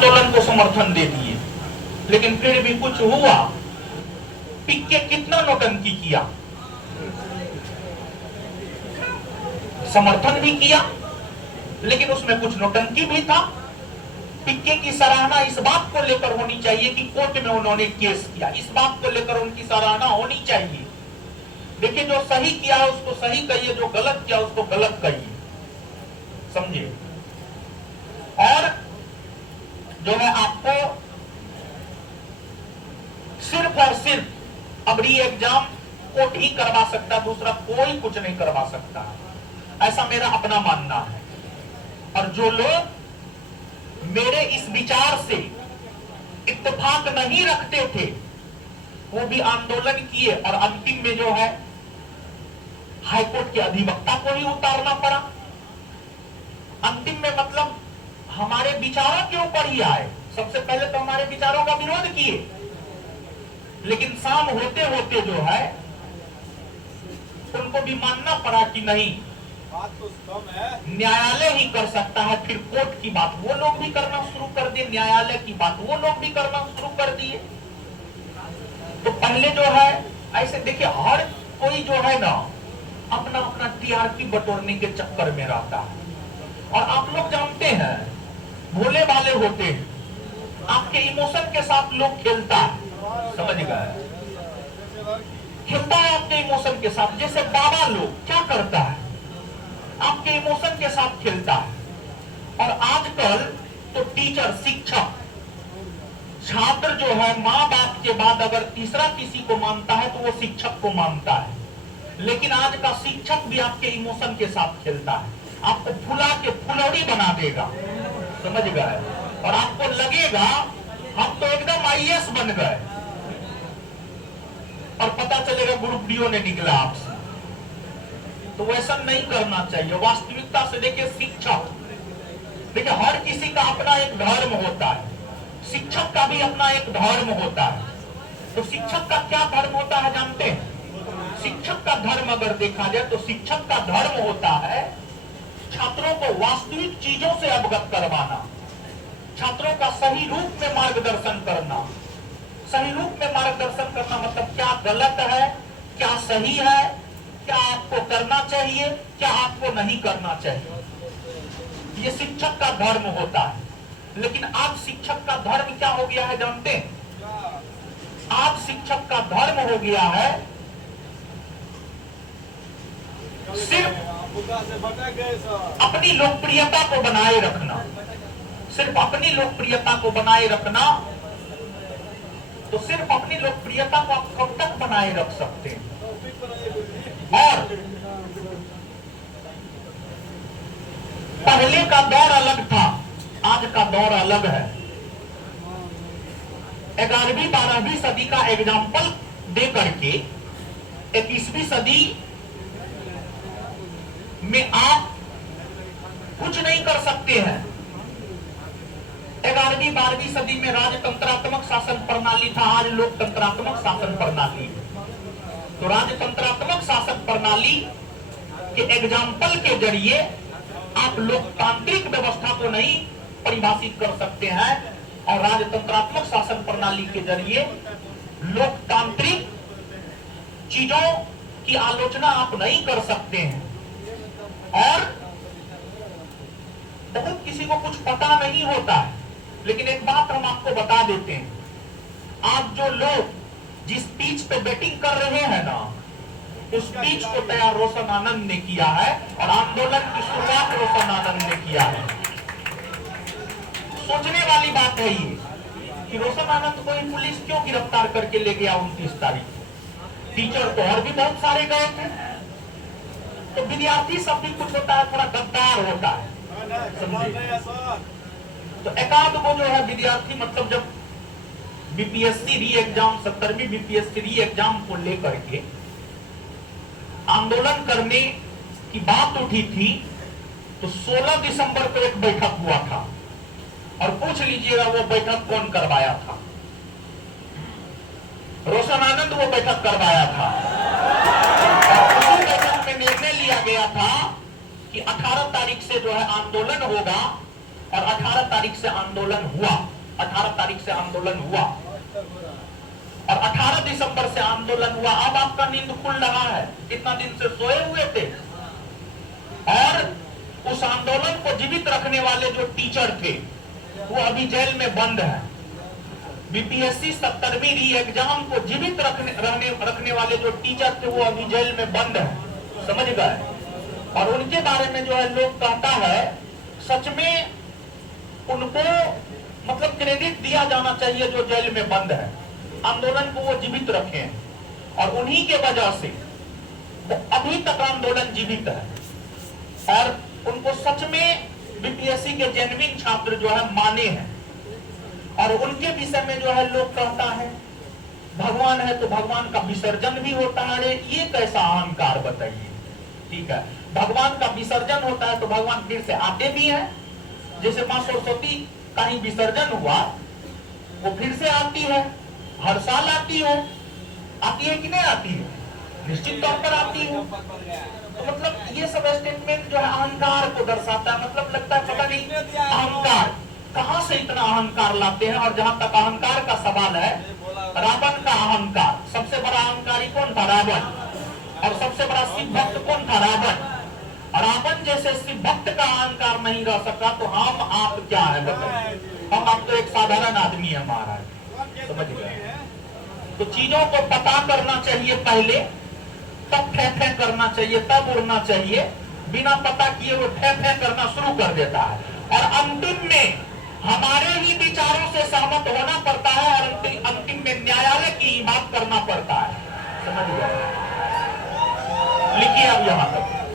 आंदोलन को समर्थन दे दिए, लेकिन फिर भी कुछ हुआ। पिक्के कितना नौटंकी किया, समर्थन भी किया, लेकिन उसमें कुछ नौटंकी भी था। पिक्के की सराहना इस बात को लेकर होनी चाहिए कि कोर्ट में उन्होंने केस किया, इस बात को लेकर उनकी सराहना होनी चाहिए। देखिए, जो सही किया है उसको सही कहिए, जो गलत किया उसको गलत कहिए, समझे। और जो है आपको सिर्फ और सिर्फ अब री एग्जाम कोर्ट ही करवा सकता, दूसरा कोई कुछ नहीं करवा सकता, ऐसा मेरा अपना मानना है। और जो लोग मेरे इस विचार से इत्तेफाक नहीं रखते थे वो भी आंदोलन किए, और अंतिम में जो है हाईकोर्ट के अधिवक्ता को ही उतारना पड़ा। अंतिम में मतलब हमारे विचारों के ऊपर ही आए। सबसे पहले तो हमारे विचारों का विरोध किए, लेकिन शाम होते होते जो है उनको भी मानना पड़ा कि नहीं, बात तो कम है, न्यायालय ही कर सकता है। फिर कोर्ट की बात वो लोग भी करना शुरू कर दिए, न्यायालय की बात वो लोग भी करना शुरू कर दिए। तो पहले जो है ऐसे देखिए, हर कोई जो है ना अपना अपना टीआरपी बटोरने के चक्कर में रहता है। और आप लोग जानते हैं, भोले वाले होते हैं, आपके इमोशन के साथ लोग खेलता है, समझ गए, खेलता है आपके इमोशन के साथ। जैसे बाबा लोग क्या करता है, आपके इमोशन के साथ खेलता है। और आजकल तो टीचर, शिक्षक, छात्र जो है माँ बाप के बाद अगर तीसरा किसी को मानता है तो वो शिक्षक को मानता है। लेकिन आज का शिक्षक भी आपके इमोशन के साथ खेलता है, आपको फुला के फुलौड़ी बना देगा, समझ गए। और आपको लगेगा हम तो एकदम आईएएस बन गए, और पता चलेगा ग्रुप डीओ ने निकला आपसे। तो वैसा नहीं करना चाहिए। वास्तविकता से देखिए, शिक्षक, देखिए हर किसी का अपना एक धर्म होता है, शिक्षक का भी अपना एक धर्म होता है। तो शिक्षक का क्या धर्म होता है जानते हैं? शिक्षक का धर्म अगर देखा जाए तो शिक्षक का धर्म होता है छात्रों को वास्तविक चीजों से अवगत करवाना, छात्रों का सही रूप में मार्गदर्शन करना। सही रूप में मार्गदर्शन करना मतलब क्या गलत है, क्या सही है, क्या आपको करना चाहिए, क्या आपको नहीं करना चाहिए, ये शिक्षक का धर्म होता है। लेकिन आज शिक्षक का धर्म क्या हो गया है जानते हैं? आज शिक्षक का धर्म हो गया है सिर्फ अपनी लोकप्रियता को बनाए रखना, सिर्फ अपनी लोकप्रियता को बनाए रखना। तो सिर्फ अपनी लोकप्रियता को आप कब तक बनाए रख सकते हैं? और पहले का दौर अलग था, आज का दौर अलग है। 11वीं-12वीं सदी का एग्जाम्पल दे करके 21वीं सदी में आप कुछ नहीं कर सकते हैं। 11वीं-12वीं सदी में राजतंत्रात्मक शासन प्रणाली था, आज लोकतंत्रात्मक शासन प्रणाली। तो राजतंत्रात्मक शासन प्रणाली के एग्जाम्पल के जरिए आप लोकतांत्रिक व्यवस्था को नहीं परिभाषित कर सकते हैं, और राजतंत्रात्मक शासन प्रणाली के जरिए लोकतांत्रिक चीजों की आलोचना आप नहीं कर सकते हैं। और बहुत किसी को कुछ पता नहीं होता है, लेकिन एक बात हम आपको बता देते हैं, आज जो लोग जिस पिच पे बैटिंग कर रहे हैं ना, उस पिच को तैयार रोशन आनंद ने किया है, और आंदोलन की शुरुआत रोशन आनंद ने किया है। सोचने वाली बात है ये कि रोशन आनंद को ही पुलिस क्यों गिरफ्तार करके ले गया 29 तारीख। टीचर तो और भी बहुत सारे गए थे। तो विद्यार्थी सब भी कुछ होता है, थोड़ा गद्दार होता है, समझे। तो एकाध को जो है विद्यार्थी, मतलब जब बीपीएससी री एग्जाम 70वीं बीपीएससी री एग्जाम को लेकर के आंदोलन करने की बात उठी थी, तो 16 दिसंबर को एक बैठक हुआ था, और पूछ लीजिएगा वो बैठक कौन करवाया था? रोशन आनंद वो बैठक करवाया था। और उसी बैठक में निर्णय लिया गया था कि 18 तारीख से जो है आंदोलन होगा, और 18 तारीख से आंदोलन हुआ। 18 तारीख से आंदोलन हुआ और 18 दिसंबर से आंदोलन हुआ। अब आपका नींद खुल रहा है, इतना दिन से सोए हुए थे। और उस आंदोलन को जीवित रखने वाले जो टीचर थे वो अभी जेल में बंद है। बीपीएससी 70वीं री एग्जाम को जीवित रखने वाले जो टीचर थे वो अभी जेल में बंद है, समझ गए। और उनके बारे में जो है लोग कहता है, सच में उनको मतलब क्रेडिट दिया जाना चाहिए जो जेल में बंद है, आंदोलन को वो जीवित रखे हैं और उन्हीं के वजह से अभी तक आंदोलन जीवित है। और उनको सच में बीपीएससी के जेन्युइन छात्र जो है माने हैं। और उनके विषय में जो है लोग कहता है भगवान है तो भगवान का विसर्जन भी होता है। अरे ये कैसा अहंकार बताइए, ठीक है। भगवान का विसर्जन होता है तो भगवान फिर से आते भी हैं। जैसे माँ सरस्वती का ही विसर्जन हुआ, वो फिर से आती है, हर साल आती है कि नहीं आती है? निश्चित तौर पर आती है। तो मतलब ये सब स्टेटमेंट जो है अहंकार को दर्शाता है। मतलब लगता है पता नहीं अहंकार कहां से इतना अहंकार लाते हैं। और जहां तक अहंकार का सवाल है, रावण का अहंकार, सबसे बड़ा अहंकारी कौन था? रावण। और सबसे बड़ा शिव भक्त कौन था? रावण। रावण जैसे शिव भक्त का अहंकार नहीं रह सका तो हम आप क्या है बताइए? हम आप तो एक साधारण आदमी है महाराज, समझ गए। तो चीजों को पता करना चाहिए पहले, तब फे करना चाहिए, तब उड़ना चाहिए। बिना पता किए वो फे करना शुरू कर देता है और अंतिम में हमारे ही विचारों से सहमत होना पड़ता है और अंतिम में न्यायालय की बात करना पड़ता है, समझ गए। लिखिए अब यहां तक।